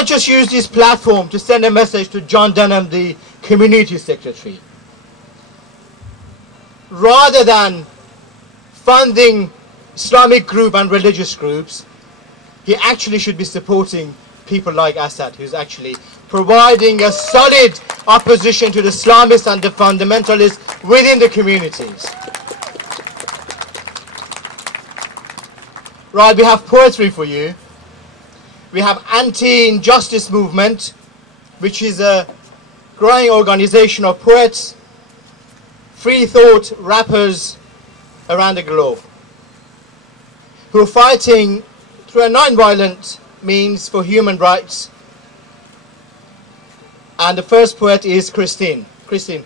to just use this platform to send a message to John Denham, the community secretary. Rather than funding Islamic group and religious groups, he actually should be supporting people like Assad, who's actually providing a solid opposition to the Islamists and the fundamentalists within the communities. Right, we have poetry for you. We have anti-injustice movement, which is a growing organization of poets, free thought rappers around the globe, who are fighting through a non-violent means for human rights. And the first poet is Christine. Christine.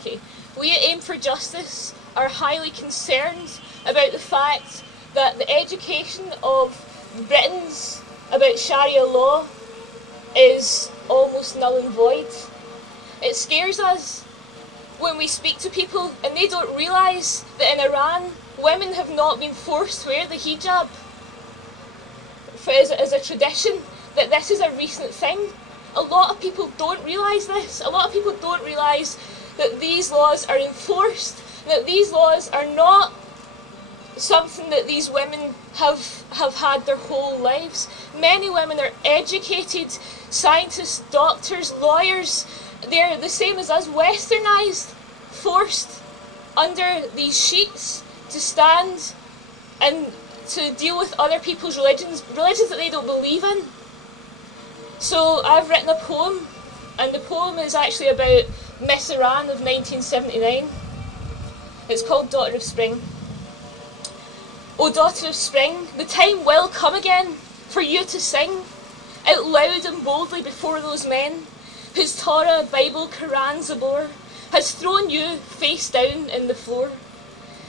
Okay. We at Aim for Justice are highly concerned about the fact that the education of Britons about Sharia law is almost null and void. It scares us when we speak to people and they don't realise that in Iran, women have not been forced to wear the hijab as a tradition, that this is a recent thing. A lot of people don't realise this. A lot of people don't realise that these laws are enforced, that these laws are not something that these women have had their whole lives. Many women are educated, scientists, doctors, lawyers. They're the same as us, westernised, forced under these sheets to stand and to deal with other people's religions that they don't believe in. So I've written a poem, and the poem is actually about Miss Iran of 1979. It's called Daughter of Spring. O daughter of spring, the time will come again for you to sing out loud and boldly before those men whose Torah, Bible, Quran, Zabur has thrown you face down in the floor.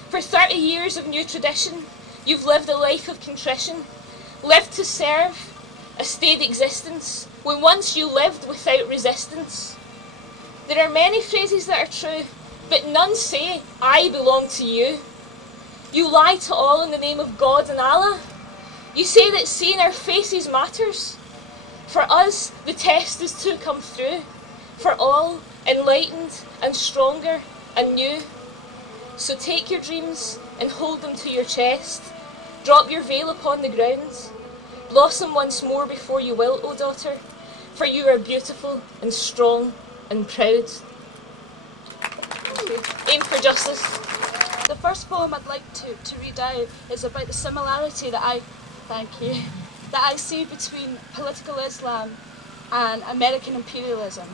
For 30 years of new tradition, you've lived a life of contrition, lived to serve a staid existence when once you lived without resistance. There are many phrases that are true, but none say, I belong to you. You lie to all in the name of God and Allah. You say that seeing our faces matters. For us, the test is to come through. For all, enlightened and stronger and new. So take your dreams and hold them to your chest. Drop your veil upon the ground. Blossom once more before you will, O daughter, for you are beautiful and strong and proud. Aim for justice. The first poem I'd like to read out is about the similarity that I see between political Islam and American imperialism.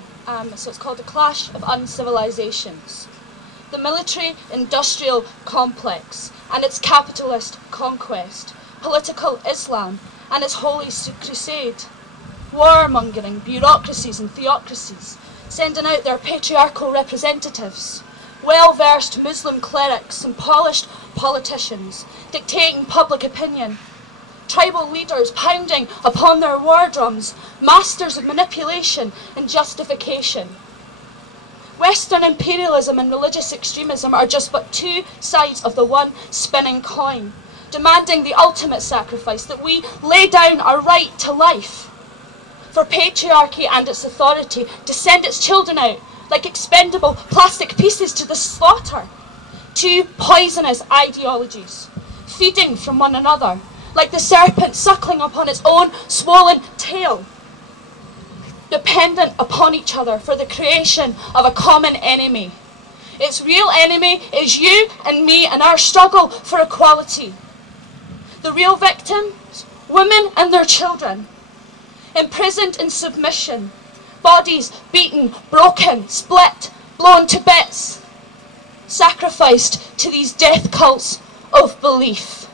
So it's called The Clash of Uncivilizations. The military-industrial complex and its capitalist conquest, political Islam and its holy crusade, warmongering bureaucracies and theocracies, sending out their patriarchal representatives, well-versed Muslim clerics and polished politicians dictating public opinion, tribal leaders pounding upon their war drums, masters of manipulation and justification. Western imperialism and religious extremism are just but two sides of the one spinning coin, demanding the ultimate sacrifice, that we lay down our right to life, for patriarchy and its authority to send its children out like expendable plastic pieces to the slaughter. Two poisonous ideologies, feeding from one another, like the serpent suckling upon its own swollen tail, dependent upon each other for the creation of a common enemy. Its real enemy is you and me and our struggle for equality. The real victims, women and their children, imprisoned in submission, bodies beaten, broken, split, blown to bits, sacrificed to these death cults of belief.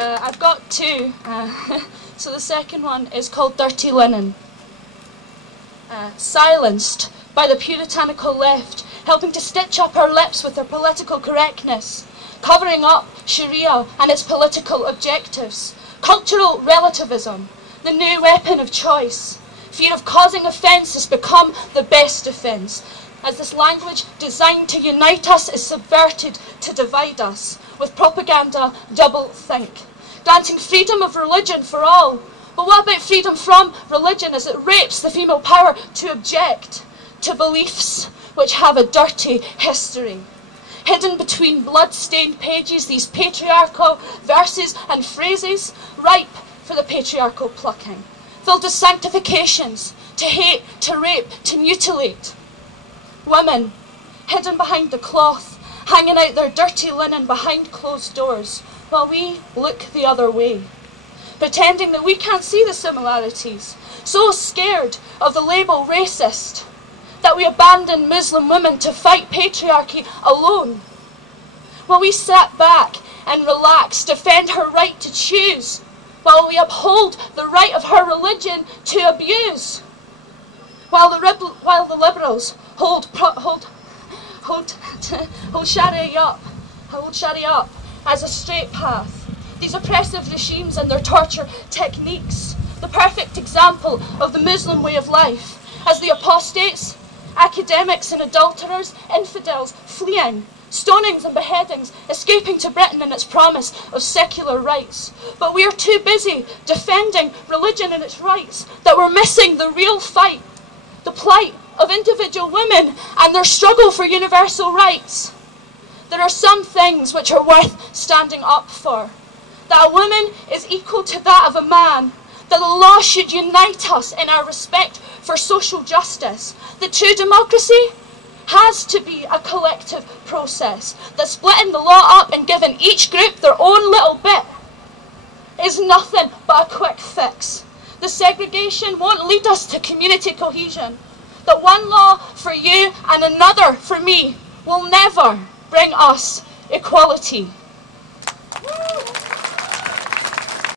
I've got two. So the second one is called Dirty Linen. Silenced by the puritanical left, helping to stitch up our lips with their political correctness, covering up Sharia and its political objectives, cultural relativism, the new weapon of choice. Fear of causing offence has become the best defence, as this language designed to unite us is subverted to divide us, with propaganda double-think. Granting freedom of religion for all. But what about freedom from religion as it rapes the female power to object to beliefs which have a dirty history? Hidden between blood-stained pages, these patriarchal verses and phrases, ripe for the patriarchal plucking, filled with sanctifications, to hate, to rape, to mutilate. Women, hidden behind the cloth, hanging out their dirty linen behind closed doors, while we look the other way, pretending that we can't see the similarities, so scared of the label racist, that we abandon Muslim women to fight patriarchy alone, while we sat back and relax, defend her right to choose, while we uphold the right of her religion to abuse, while the liberals hold Sharia up as a straight path. These oppressive regimes and their torture techniques, the perfect example of the Muslim way of life, as the apostates, academics and adulterers, infidels fleeing, stonings and beheadings, escaping to Britain in its promise of secular rights. But we are too busy defending religion and its rights that we're missing the real fight, the plight of individual women and their struggle for universal rights. There are some things which are worth standing up for. That a woman is equal to that of a man. That the law should unite us in our respect for social justice. That true democracy has to be a collective process. That splitting the law up and giving each group their own little bit is nothing but a quick fix. The segregation won't lead us to community cohesion. That one law for you and another for me will never bring us equality.